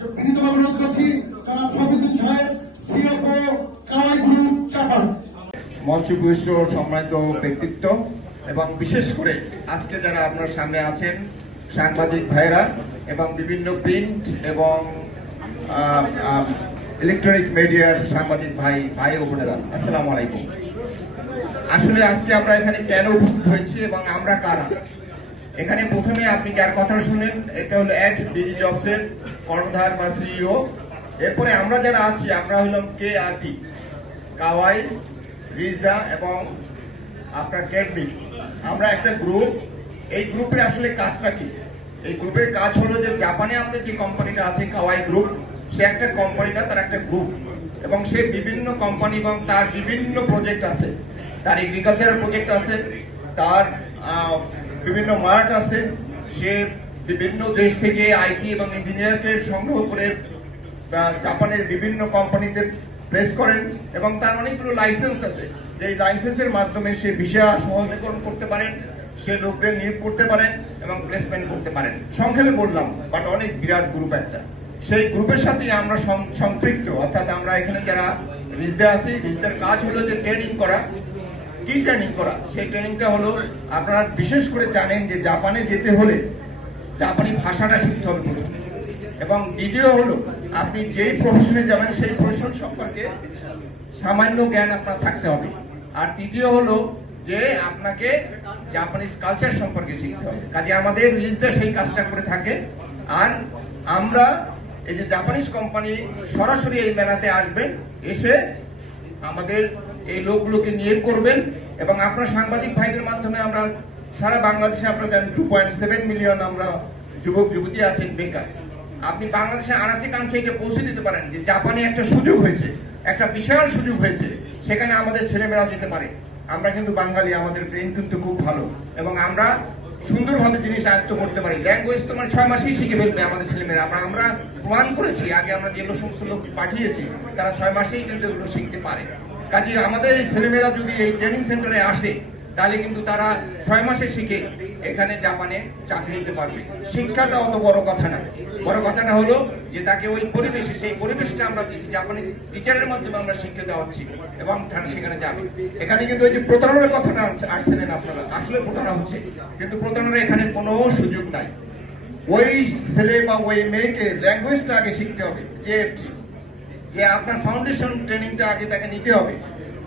বিনীতভাবে অনুরোধ করছি জনাব শফিউদ্দিন সাহেব, সিএফও কাওয়াই গ্রুপ চাপান। মঞ্চ বিশিষ্ট সম্মানিত ব্যক্তিত্ব এবং বিশেষ করে আজকে যারা আপনার সামনে আছেন সাংবাদিক ভাইরা এবং বিভিন্ন প্রিন্ট এবং ইলেকট্রনিক মিডিয়ার সাংবাদিক ভাই ও বোনেরা, আসসালামু আলাইকুম। আসলে আজকে আমরা এখানে কেন উপস্থিত হয়েছি এবং আমরা কারা, এখানে প্রথমে আপনি যার কথা শুনলেন এটা হলো @DigiJobs এর কর্ণধার বা সিইও। এরপরে আমরা যারা আছি আমরা হলাম KRT, কাওয়াই, রিজদা এবং আপনার টেকনিক। আমরা একটা গ্রুপ। এই গ্রুপের আসলে কাজটা কি? এই গ্রুপের কাজ হলো যে জাপানে আমাদের যে কোম্পানিটা আছে কাওয়াই গ্রুপ, সে একটা কোম্পানিটা তার একটা গ্রুপ এবং সে বিভিন্ন কোম্পানি এবং তার বিভিন্ন প্রজেক্ট আছে। তার এগ্রিকালচারাল প্রজেক্ট আছে, তার বিভিন্ন মার্ট আছে। সে বিভিন্ন দেশ থেকে আইটি এবং ইঞ্জিনিয়ারকে সংগ্রহ করে জাপানের বিভিন্ন কোম্পানিতে প্লেস করেন এবং তার অনেকগুলো লাইসেন্স আছে, যে লাইসেন্সের মাধ্যমে সে ভিসা সহজীকরণ করতে পারেন, সে লোকদের নিয়োগ করতে পারেন এবং প্লেসমেন্ট করতে পারেন। সংক্ষেপে বললাম, বাট অনেক বিরাট গ্রুপ একটা। সেই গ্রুপের সাথে আমরা সম্পৃক্ত, অর্থাৎ আমরা এখানে যারা রিজদা আছি, রিজদার কাজ হলো যে ট্রেনিং করা। কি ট্রেনিং করা? সেই ট্রেনিংটা হলো, আপনারা বিশেষ করে জানেন যে জাপানে যেতে হলে জাপানি ভাষাটা শিখতে হবে প্রথমে, এবং দ্বিতীয় হলো আপনি যেই প্রফেশনে যাবেন সেই প্রফেশন সম্পর্কে সামান্য জ্ঞান আপনার থাকতে হবে। আর তৃতীয় হলো যে আপনাকে জাপানিজ কালচার সম্পর্কে শিখতে হবে। কাজে আমাদের রিজদা সেই কাজটা করে থাকে। আর আমরা এই যে জাপানিজ কোম্পানি সরাসরি এই মেলাতে আসবেন, এসে আমাদের এই লোকগুলোকে নিয়োগ করবেন এবং আপনার সাংবাদিক ভাইদের মাধ্যমে আমরা সারা বাংলাদেশে, আপনারা জানেন 2.7 মিলিয়ন আমরা যুবক যুবতী আছেন বেকার। আপনি বাংলাদেশে আনাচে কানাচে এটা পৌঁছে দিতে পারেন যে জাপানে একটা সুযোগ হয়েছে, একটা বিশাল সুযোগ হয়েছে, সেখানে আমাদের ছেলেমেয়েরা যেতে পারে। আমরা কিন্তু বাঙালি, আমাদের ব্রেন কিন্তু খুব ভালো এবং আমরা সুন্দরভাবে জিনিস আয়ত্ত করতে পারি। ল্যাঙ্গুয়েজ তোমার 6 মাসেই শিখে ফেলবে আমাদের ছেলেমেয়েরা। আমরা প্রমাণ করেছি, আগে আমরা যেগুলো সমস্ত লোক পাঠিয়েছি তারা 6 মাসেই কিন্তু এগুলো শিখতে পারে। কাজে আমাদের এই ছেলেমেয়েরা যদি এই ট্রেনিং সেন্টারে আসে তাহলে কিন্তু তারা 6 মাসে শিখে এখানে জাপানে চাকরি নিতে পারবে। শিক্ষাটা অত বড় কথা না, বড় কথাটা হলো যে তাকে ওই পরিবেশে, সেই পরিবেশটা আমরা দিচ্ছি, জাপানি টিচারের মাধ্যমে আমরা শিক্ষা দেওয়া হচ্ছি এবং সেখানে যাবে। এখানে কিন্তু ওই যে প্রতারণার কথাটা আসছিলেন আপনারা, আসলে প্রতারণা হচ্ছে, কিন্তু প্রতারণার এখানে কোনো সুযোগ নাই। ওই ছেলে বা ওই মেয়েকে ল্যাঙ্গুয়েজটা আগে শিখতে হবে, যে আপনার ফাউন্ডেশন ট্রেনিংটা আগে তাকে নিতে হবে,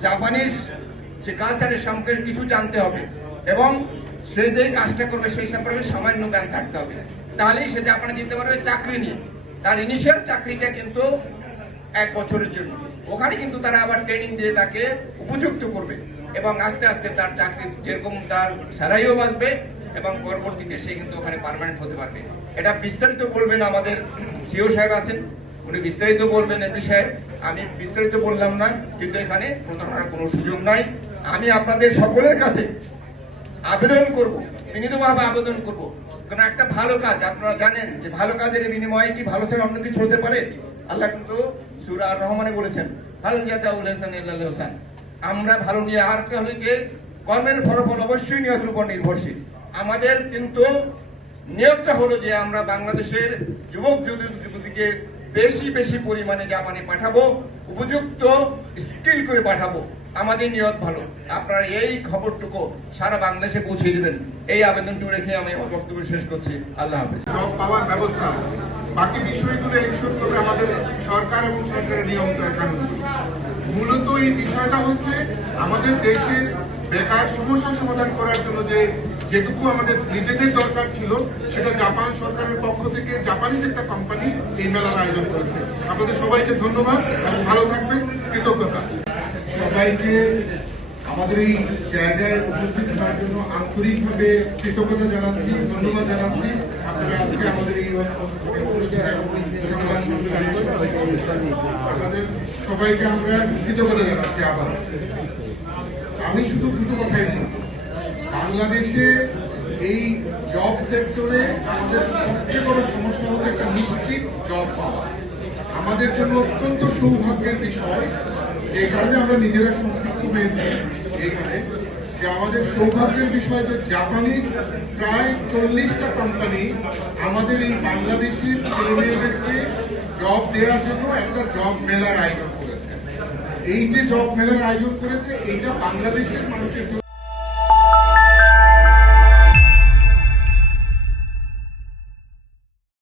জাপানিজ যে কালচারের সম্পর্কে কিছু জানতে হবে এবং সে যে কাজটা করবে সেই সম্পর্কে সামান্য জ্ঞান থাকতে হবে। তাহলেই সে জাপানে যেতে পারবে চাকরি নিয়ে। তার ইনিশিয়াল চাকরিটা কিন্তু 1 বছরের জন্য, ওখানে কিন্তু তারা আবার ট্রেনিং দিয়ে তাকে উপযুক্ত করবে এবং আস্তে আস্তে তার চাকরি যেরকম তার স্যালারিও বাঁচবে এবং পরবর্তীতে সে কিন্তু ওখানে পার্মানেন্ট হতে পারবে। এটা বিস্তারিত বলবেন আমাদের সিও সাহেব আছেন, উনি বিস্তারিত বলবেন এমপি সাহেব। আমি বিস্তারিত বললাম না, কিন্তু এখানে প্রতারণার কোনো সুযোগ নাই। আমি আপনাদের সকলের কাছে আবেদন করব, বিনীতভাবে আবেদন করব, কারণ একটা ভালো কাজ, আপনারা জানেন যে ভালো কাজের বিনিময়ে কি ভালো থেকে অন্য কিছু হতে পারে? আল্লাহ কিন্তু সূরা আর-রহমানে বলেছেন, হাল জাযাউল ইহসানি ইল্লা ইহসান। আমরা ভালো নিয়ে, আর একটা হলো যে কর্মের ফলাফল অবশ্যই নিয়তের উপর নির্ভরশীল। আমাদের কিন্তু নিয়তটা হলো যে আমরা বাংলাদেশের যুবক যুবতীকে বেশি বেশি পরিমাণে জাপানে পাঠাবো, উপযুক্ত স্কিল করে পাঠাবো। আমাদের নিয়ত ভালো। আপনারা এই খবরটুকু সারা বাংলাদেশে পৌঁছে দিবেন, এই আবেদনটুকু রেখে আমি আমার বক্তব্য শেষ করছি। আল্লাহ হাফেজ। জব পাওয়ার ব্যবস্থা আছে, বাকি বিষয়গুলো এনশিওর করবে আমাদের সরকার এবং সরকারের নিয়ন্ত্রণ কানুনগুলো। মূলত এই বিষয়টা হচ্ছে আমাদের দেশের বেকার সমস্যা সমাধান করার জন্য যেটুকু আমাদের নিজেদের দরকার ছিল, সেটা জাপান সরকারের পক্ষ থেকে জাপানিজ একটা কোম্পানি এই মেলার আয়োজন করেছে। আপনাদের সবাইকে ধন্যবাদ এবং ভালো থাকবেন, কৃতজ্ঞতা। সবাইকে আমাদের এই জায়গায় উপস্থিত হওয়ার জন্য আন্তরিকভাবে কৃতজ্ঞতা জানাচ্ছি, ধন্যবাদ জানাচ্ছি। আপনারা আজকে আমাদের এই আপনাদের সবাইকে আমরা কৃতজ্ঞতা জানাচ্ছি। আবার আমি শুধু দুটো কথাই বলব, বাংলাদেশে এই জব সেক্টরে আমাদের সবচেয়ে বড় সমস্যা হচ্ছে একটা নিশ্চিত জব পাওয়া। আমাদের জন্য অত্যন্ত সৌভাগ্যের বিষয়, যে কারণে আমরা নিজেরা সম্পৃক্ত হয়েছি এখানে, যে আমাদের সৌভাগ্যের বিষয় যে জাপানিজ প্রায় 40টা কোম্পানি আমাদের এই বাংলাদেশের ছেলেমেয়েদেরকে দেওয়ার জন্য একটা জব মেলার আয়োজন করেছে। এই যে জব মেলার আয়োজন করেছে, এইটা বাংলাদেশের মানুষের জন্য